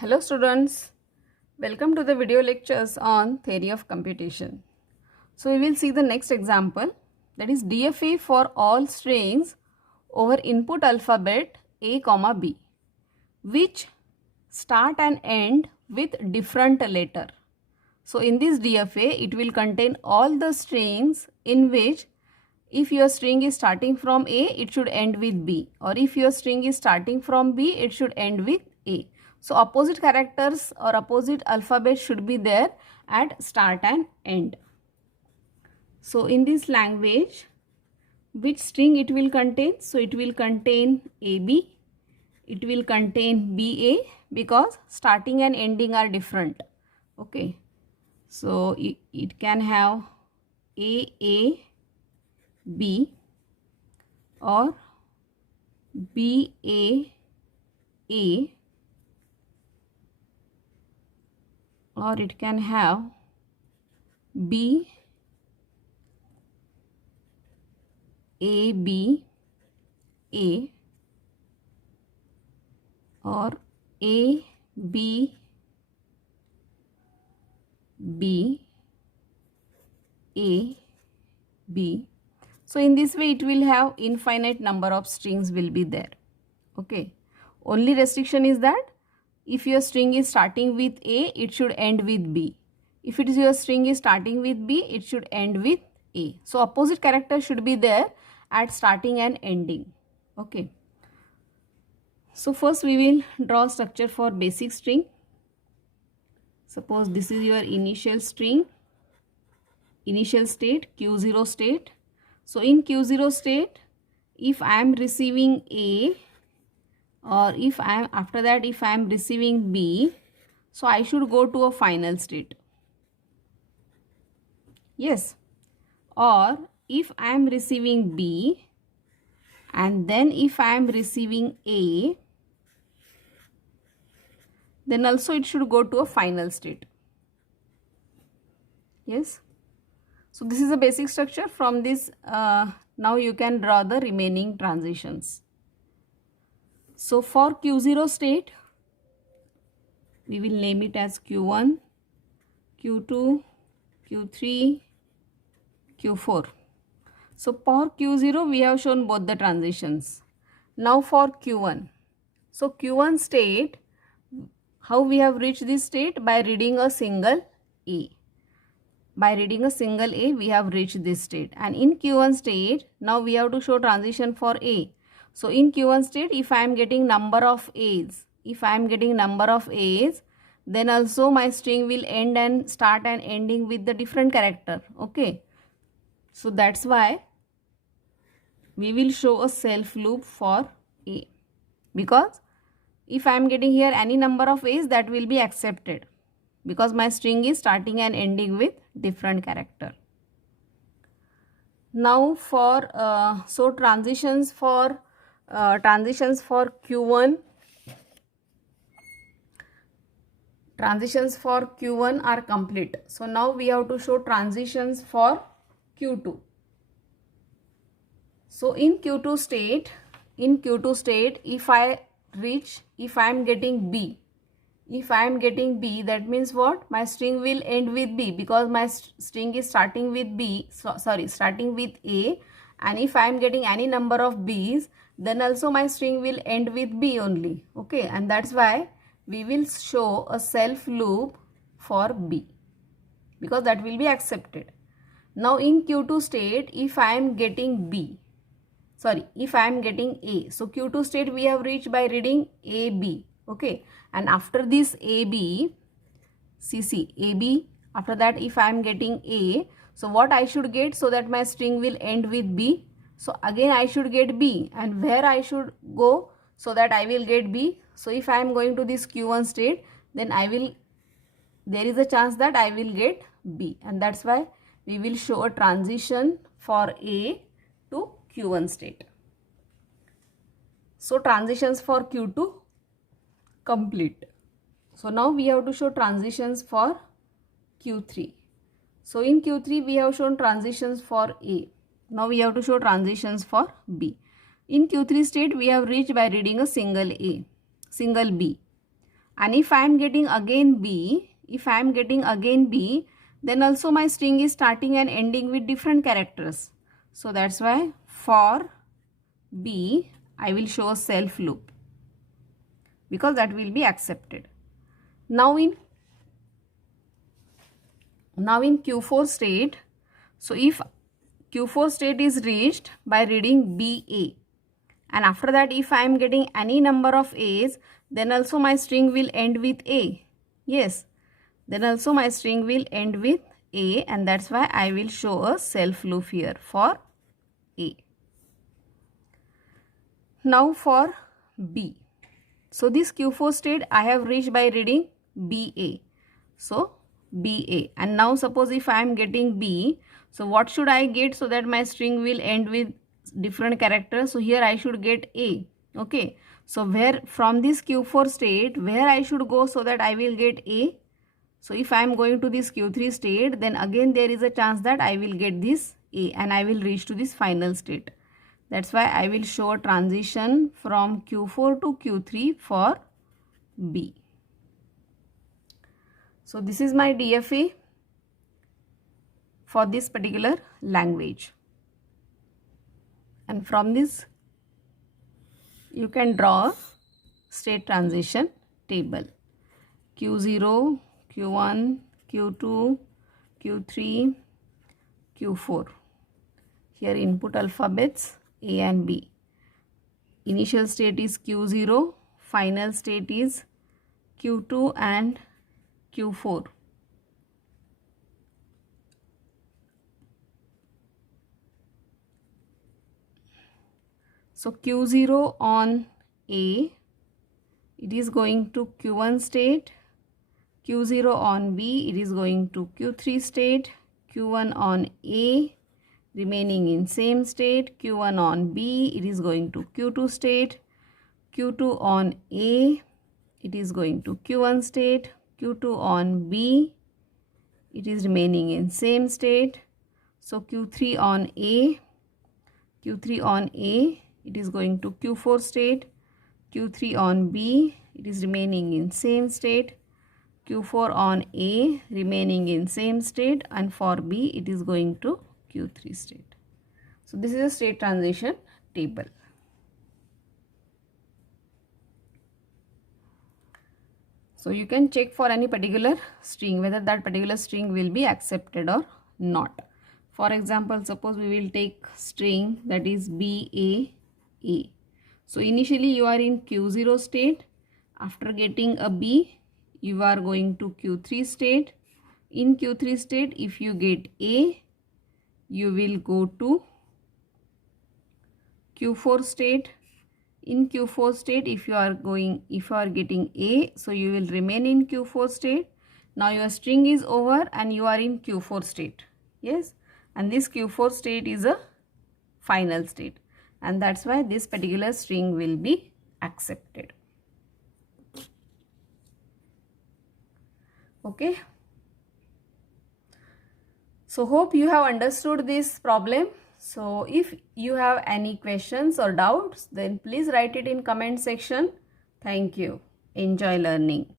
Hello students, welcome to the video lectures on theory of computation. So we will see the next example, that is DFA for all strings over input alphabet A comma B, which start and end with different letter. So in this DFA it will contain all the strings in which if your string is starting from A, it should end with B, or if your string is starting from B, it should end with A. So opposite characters or opposite alphabet should be there at start and end. So in this language, which string it will contain? So it will contain AB, it will contain BA, because starting and ending are different. Okay, so it can have AA, B, or BA, A, or it can have B, A, B, A, or A, B, B, A, B. So in this way it will have infinite number of strings will be there. Okay. Only restriction is that if your string is starting with A, it should end with B. If it is your string is starting with B, it should end with A. So opposite character should be there at starting and ending. Okay. So first we will draw structure for basic string. Suppose this is your initial string, initial state, Q0 state. So in Q0 state, if I am receiving A, or if I am after that if I am receiving B, so I should go to a final state. Yes. Or if I am receiving B and then if I am receiving A, then also it should go to a final state. Yes. So this is a basic structure. From this now you can draw the remaining transitions. So for Q0 state, we will name it as Q1, Q2, Q3, Q4. So for Q0 we have shown both the transitions. Now for Q1. So Q1 state, how we have reached this state? By reading a single A. By reading a single A we have reached this state. And in Q1 state, now we have to show transition for A. So in Q1 state, if I am getting number of A's, then also my string will end and start and ending with the different character. Okay. So that's why we will show a self loop for A. Because if I am getting here any number of A's, that will be accepted. Because my string is starting and ending with different character. Now for transitions for Q1. Transitions for Q1 are complete. So now we have to show transitions for Q2. So in Q2 state, if I am getting B, that means what? My string will end with B, because my string is starting with B, starting with A, and if I am getting any number of B's, then also my string will end with B only. Okay, and that's why we will show a self loop for B, because that will be accepted. Now in Q2 state, if I am getting A, so Q2 state we have reached by reading AB. Okay, and after this AB, AB, after that if I am getting A, so what I should get so that my string will end with B? So again I should get B, and where I should go so that I will get B? So if I am going to this Q1 state, then there is a chance that I will get B, and that's why we will show a transition for A to Q1 state. So transitions for Q2 complete. So now we have to show transitions for Q3. So in Q3 we have shown transitions for A. Now we have to show transitions for B. In Q3 state we have reached by reading a single B. And if I am getting again B, then also my string is starting and ending with different characters. So that's why for B, I will show a self loop because that will be accepted. Now in Q4 state, so if Q4 state is reached by reading BA, and after that if I am getting any number of A's, then also my string will end with A. Yes, then also my string will end with A, and that's why I will show a self loop here for A. Now for B. So this Q4 state I have reached by reading BA. So BA, and now suppose if I am getting B, so what should I get so that my string will end with different characters? So here I should get A. Okay, so where from this Q4 state where I should go so that I will get A? So if I am going to this Q3 state, then again there is a chance that I will get this A and I will reach to this final state. That's why I will show a transition from Q4 to Q3 for B. So this is my DFA for this particular language. And from this you can draw a state transition table. Q0, Q1, Q2, Q3, Q4. Here input alphabets A and B. Initial state is Q0, final state is Q2 and Q4. So Q0 on A, it is going to Q1 state. Q0 on B, it is going to Q3 state. Q1 on A, remaining in same state. Q1 on B, it is going to Q2 state. Q2 on A, it is going to Q1 state. Q2 on B, it is remaining in same state. So Q3 on A, it is going to Q4 state. Q3 on B, it is remaining in same state. Q4 on A, remaining in same state, and for B it is going to Q3 state. So this is a state transition table. So you can check for any particular string whether that particular string will be accepted or not. For example, suppose we will take string that is BAA. So initially you are in Q0 state. After getting a B, you are going to Q3 state. In Q3 state, if you get A, you will go to Q4 state. In Q4 state, if you are getting A, so you will remain in Q4 state. Now your string is over and you are in Q4 state. Yes, and this Q4 state is a final state, and that's why this particular string will be accepted. Okay, so hope you have understood this problem. So if you have any questions or doubts, then please write it in comment section. Thank you. Enjoy learning.